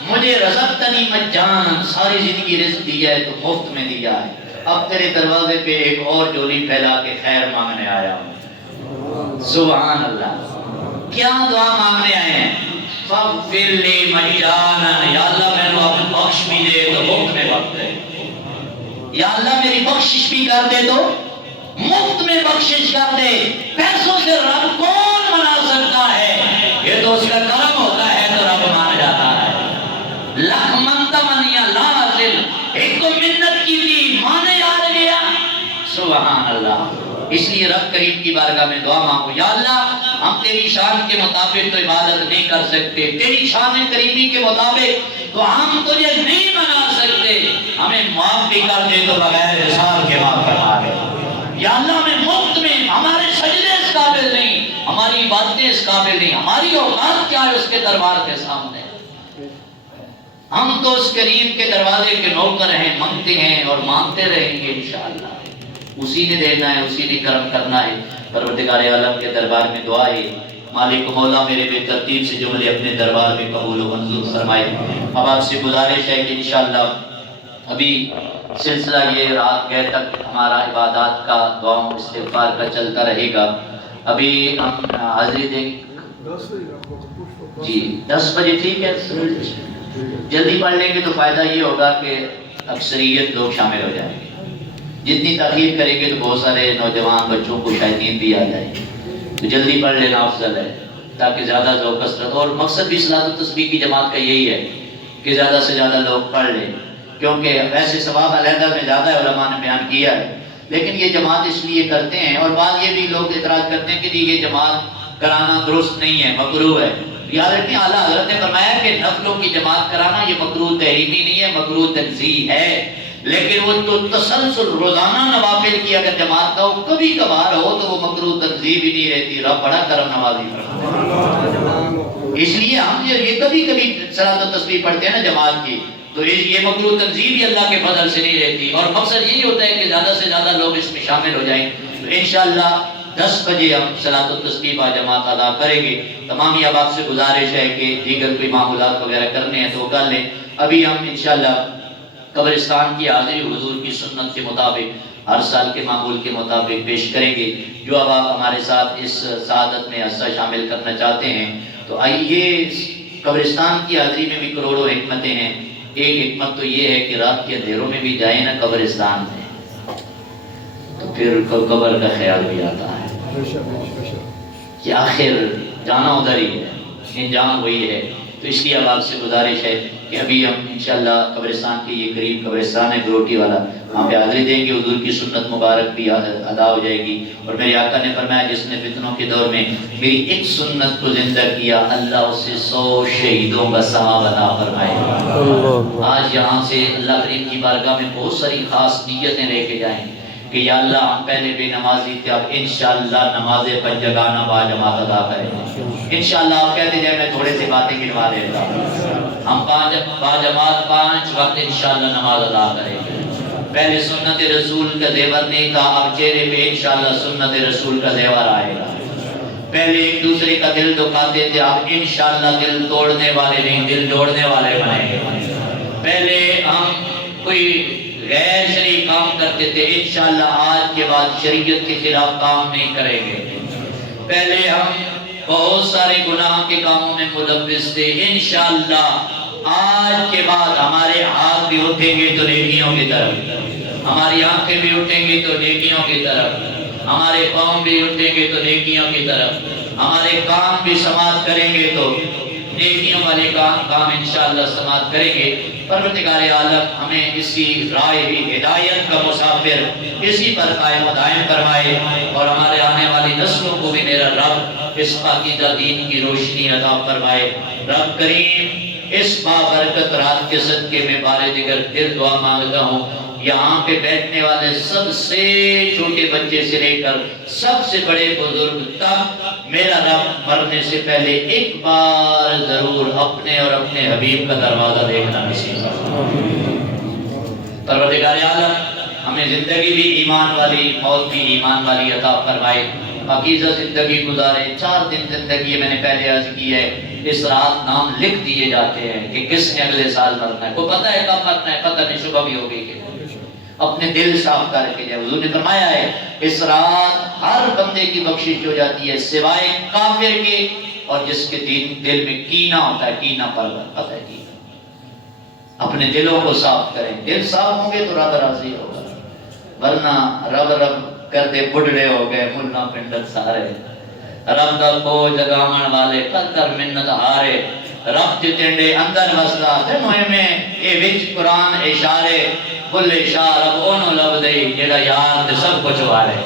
مجھے رزقتنی مجانا، ساری زندگی رزق دیا ہے تو مفت میں دیا ہے، اب تیرے دروازے پہ ایک اور جولی پھیلا کے خیر مانگنے آیا ہوں۔ سبحان اللہ، کیا دعا مانگنے آئے ہیں؟ فاغفر لی مجانا، یا اللہ میں نے اپنے بخش بھی دے تو مفت میں بخش دے، یا اللہ میری بخشش بھی کر دے تو مفت میں بخشش کر دے۔ پیسوں سے رب کون منا سکتا ہے؟ یہ تو اس کا کرم ہوتا ہے تو رب مانا سبحان اللہ۔ اس لیے رب کریم کی بارگاہ میں دعا مانگو، یا اللہ ہم تیری شان کے مطابق تو عبادت نہیں کر سکتے، تیری شان کریمی کے مطابق تو ہم تجھے نہیں منا سکتے، ہمیں معاف بھی کر دے تو بغیر حساب کے معاف فرما دے۔ یا اللہ ہمیں مفت میں، ہمارے سجدے اس قابل نہیں، ہماری عبادتیں اس قابل نہیں، ہماری اوقات کیا ہے اس کے دربار کے سامنے؟ ہم تو اس کریم کے دروازے کے نوکر ہیں، مانگتے ہیں اور مانگتے رہیں گے انشاءاللہ۔ اسی نے دینا ہے، اسی نے کرم کرنا ہے۔ پروردگار عالم کے دربار میں دعا ہے، مالک مولا میرے بے ترتیب سے جملے اپنے دربار میں قبول و منظور فرمائے۔ اب آپ سے گزارش ہے کہ انشاءاللہ ابھی سلسلہ یہ رات گئے تک ہمارا عبادات کا، دعاؤں استغفار کا چلتا رہے گا۔ ابھی ہم حاضری دیں جی 10 بجے، ٹھیک ہے؟ جلدی پڑھ لیں گے تو فائدہ یہ ہوگا کہ اکثریت لوگ شامل ہو جائیں گے۔ جتنی تاخیر کریں گے تو بہت سارے نوجوان بچوں کو شاید نیند بھی آ جائے، تو جلدی پڑھ لینا افضل ہے تاکہ زیادہ لوگ کثرت، اور مقصد بھی صلاۃ التسبیح کی جماعت کا یہی ہے کہ زیادہ سے زیادہ لوگ پڑھ لیں، کیونکہ ویسے ثواب علیحدہ میں زیادہ ہے، علماء نے بیان کیا ہے، لیکن یہ جماعت اس لیے کرتے ہیں۔ اور بعض یہ بھی لوگ اعتراض کرتے ہیں کہ یہ جماعت کرانا درست نہیں ہے، مکروہ ہے۔ یاد رکھیں اعلیٰ حضرت نے فرمایا کہ نفلوں کی جماعت کرانا یہ مکروہ تحریمی نہیں ہے، مکروہ تنزیہ ہے، لیکن وہ تو تسلسل روزانہ نوافل کی اگر جماعت کا ہو، کبھی کبھار ہو تو وہ مکروہ تنزیہ بھی نہیں رہتی۔ رب بڑا کرم نوازی فرمائے۔ اس لیے ہم یہ کبھی کبھی صلاۃ التسبیح پڑھتے ہیں نا جماعت کی، تو یہ مکروہ تنزیہ بھی اللہ کے فضل سے نہیں رہتی، اور مقصد یہی ہوتا ہے کہ زیادہ سے زیادہ لوگ اس میں شامل ہو جائیں۔ تو انشاءاللہ 10 بجے ہم صلاۃ التسبیح با جماعت ادا کریں گے۔ تمام یہ آپ سے گزارش ہے کہ دیگر کوئی معمولات وغیرہ کرنے ہیں تو کر لیں۔ ابھی ہم انشاءاللہ قبرستان کی حاضری حضور کی سنت کے مطابق ہر سال کے معمول کے مطابق پیش کریں گے۔ جو اب آپ ہمارے ساتھ اس سعادت میں حصہ شامل کرنا چاہتے ہیں تو آئیے، قبرستان کی حاضری میں بھی کروڑوں حکمتیں ہیں۔ ایک حکمت تو یہ ہے کہ رات کے اندھیروں میں بھی جائیں نا قبرستان میں تو پھر قبر کا خیال بھی آتا ہے کہ آخر جانا ادھر ہی ہے، انجام وہی ہے۔ تو اس لیے اب آپ سے گزارش ہے کہ ابھی ہم انشاءاللہ قبرستان کے یہ قریب قبرستان ہے گروٹی والا، وہاں پہ حاضری دیں گے، حضور کی سنت مبارک بھی ادا ہو جائے گی۔ اور میرے آقا نے فرمایا جس نے فتنوں کے دور میں میری ایک سنت کو زندہ کیا، اللہ اسے 100 شہیدوں کا ثواب عطا فرمائے۔ آج یہاں سے اللہ کریم کی بارگاہ میں بہت ساری خاص نیتیں لے کے جائیں کہ یا اللہ ہم پہلے بے نمازی تھے، اب انشاءاللہ نماز پنجگانہ با جماعت ادا کریں گے۔ انشاءاللہ آپ کہتے جائیں، میں تھوڑے سے باتیں گنوا دیتا ہوں۔ ہم با جماعت 5 وقت انشاءاللہ نماز ادا کریں گے۔ پہلے سنت رسول کا زیور نہیں تھا، اب چہرے پہ انشاءاللہ سنت رسول کا زیور آئے گا۔ پہلے ایک دوسرے کا دل دکھاتے تھے، اب انشاءاللہ دل توڑنے والے نہیں، دل جوڑنے والے بنیں گے۔ پہلے ہم کوئی غیر شریع کام کرتے تھے، انشاءاللہ آج کے بعد شریعت کے خلاف کام نہیں کریں گے۔ پہلے ہم بہت سارے گناہ کے کاموں میں ملوث تھے، انشاءاللہ آج کے بعد ہمارے ہاتھ بھی اٹھیں گے تو نیکیوں کی طرف، ہماری آنکھیں بھی اٹھیں گی تو نیکیوں کی طرف، ہمارے پاؤں بھی اٹھیں گے تو نیکیوں کی طرف، ہمارے کام بھی سماعت کریں گے تو نیکیوں والے کام انشاءاللہ سماعت کریں گے۔ پروردگار عالم ہمیں اسی رائے بھی ہدایت کا مسافر اسی پر قائم و دائم فرمائے، اور ہمارے آنے والی نسلوں کو بھی میرا رب اس پاکیزہ دین کی روشنی عطا فرمائے۔ رب کریم اس بابرکت رات کے صدقے میں بار دیگر پھر دعا مانگتا ہوں، یہاں پہ بیٹھنے والے سب سے چھوٹے بچے سے لے کر سب سے بڑے بزرگ تک میرا رب مرنے سے پہلے ایک بار ضرور اپنے اور اپنے حبیب کا دروازہ دیکھنا نصیب فرمائے۔ پروردگار عالم ہمیں زندگی بھی ایمان والی، موت بھی ایمان والی عطا فرمائے، پاکیزہ زندگی گزارے۔ 4 دن زندگی میں نے پہلے عرض کی ہے، اس رات نام لکھ دیے جاتے ہیں کہ کس نے اگلے سال مرنا ہے، کو پتہ ہے کب مرنا ہے، پتہ نہیں، شبہ بھی ہو گئی کہ اپنے دل صاف کر کے جائے۔ حضور نے فرمایا ہے اس رات ہر بندے کی بخشش ہو جاتی ہے سوائے کافر کے، اور جس کے دل میں کینہ ہوتا ہے، کینہ پرور، پتہ ہے کینہ۔ اپنے دلوں کو صاف کریں، دل صاف ہوں گے تو رب راضی ہوگا، ورنہ رب رب کرتے بڑھڑے ہو گئے، ملنا پنڈت سارے، رب دا کو جگامن والے قدر منت ہارے، رب جتنڈے اندر وسدا تے مہمے اے وچ قرآن اشارے، بلے شاہ رب اونو لب دے جیڑا یار تے سب کچھ وارے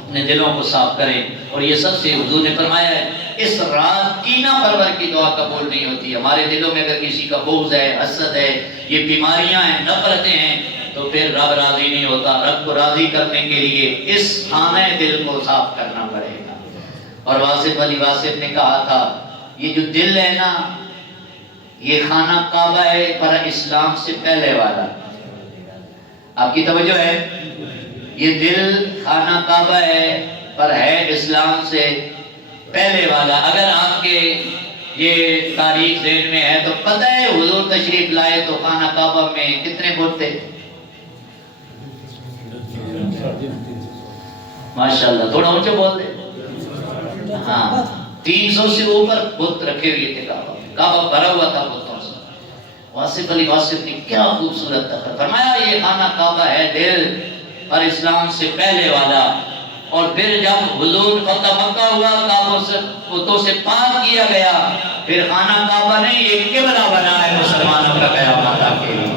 اپنے دلوں کو صاف کریں. اور یہ سب سے حضور نے فرمایا ہے اس رات کینہ پرور کی دعا قبول نہیں ہوتی. ہمارے دلوں میں اگر کسی کا بغض ہے، حسد ہے، یہ بیماریاں ہیں، نفرتیں ہیں، تو پھر رب راضی نہیں ہوتا. رب کو راضی کرنے کے لیے اس خانہ دل کو صاف کرنا پڑے گا. اور واصف علی واصف نے کہا تھا یہ جو دل ہے نا یہ خانہ کعبہ ہے پر اسلام سے پہلے والا. آپ کی توجہ ہے؟ یہ دل خانہ کعبہ ہے پر ہے اسلام سے پہلے والا. اگر آپ کے یہ تاریخ ذہن میں ہے تو پتہ ہے حضور تشریف لائے تو خانہ کعبہ میں کتنے بت تھے؟ ماشاءاللہ تھوڑا اونچا بول دے. ہاں 300 سے اوپر بت رکھے ہوئے تھے کعبہ میں. کعبہ بھرا ہوا تھا بتوں سے. واصف علی واصف نے کیا خوبصورت تھا فرمایا یہ خانہ کعبہ ہے دل پر اسلام سے پہلے والا. اور پھر جب حضور فتح مکہ ہوا کعبوں سے بتوں سے پاک کیا گیا پھر خانہ کعبہ نے ایک قبلہ بنا ہے مسلمانوں کا قیامت کے لیے.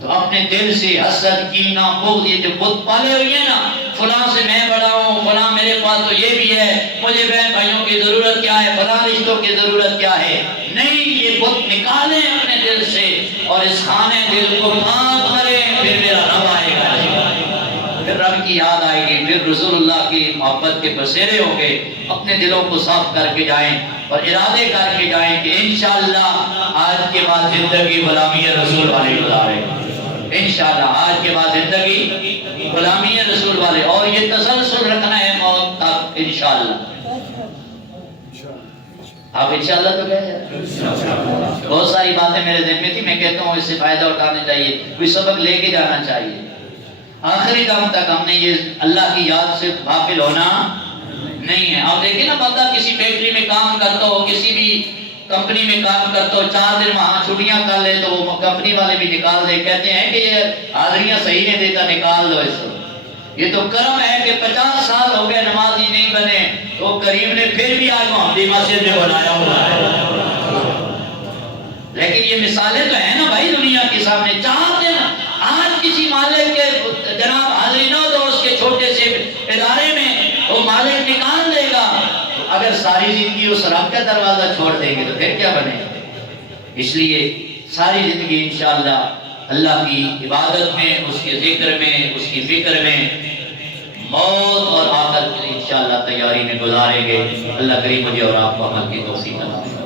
تو اپنے دل سے حسد کینہ بغض یہ جو بت پالے ہوئے ہیں نا فلاں سے میں بڑا ہوں فلاں میرے پاس تو یہ بھی ہے مجھے بہن بھائیوں کی ضرورت کیا ہے فلاں رشتوں کی ضرورت کیا ہے. نہیں یہ بت نکالیں اپنے دل سے اور اس خانے دل کو پاک کریں پھر میرا رب آئے گا. پھر رب کی یاد آئے گی پھر رسول اللہ کی محبت کے بسیرے ہوں گے. اپنے دلوں کو صاف کر کے جائیں اور ارادے کر کے جائیں کہ انشاءاللہ آج کے بعد زندگی غلامی رسول والے گزارے. انشاءاللہ آج کے بعد زندگی غلامی رسول والے اور یہ تسلسل رکھنا ہے موت تک انشاءاللہ. آپ انشاءاللہ تو کہہ جائیں. بہت ساری باتیں میرے ذہن میں تھی میں کہتا ہوں اس سے فائدہ اٹھانا چاہیے کوئی سبق لے کے جانا چاہیے. آخری دم تک ہم نے یہ اللہ کی یاد سے غافل ہونا نہیں ہے. آپ دیکھیں نا بندہ کسی فیکٹری میں کام کرتا ہو کسی بھی کمپنی میں کام کرتا ہو 4 دن وہاں چھٹیاں کر لے تو وہ کمپنی والے بھی نکال دے. کہتے ہیں کہ یہ حاضریاں صحیح نہیں دیتا نکال دو اس کو. یہ تو کرم ہے کہ 50 سال ہو گئے نمازی نہیں بنے تو کریم نے پھر بھی آج محمدی مسجد میں بنایا ہوا ہے. لیکن یہ مثالیں تو ہیں نا بھائی دنیا کے سامنے. 4 دن آج کسی مالک کے جناب حاضری نہ ہو تو اس کے چھوٹے سے ادارے میں وہ مالک نکال دے گا. اگر ساری زندگی اس رب کا دروازہ چھوڑ دیں گے تو پھر کیا بنے گا. اس لیے ساری زندگی انشاءاللہ اللہ کی عبادت میں اس کے ذکر میں اس کی فکر میں موت اور آخرت کی انشاءاللہ تیاری میں گزاریں گے. اللہ کریم مجھے اور آپ کو عمل کی توفیق عطا فرمائے.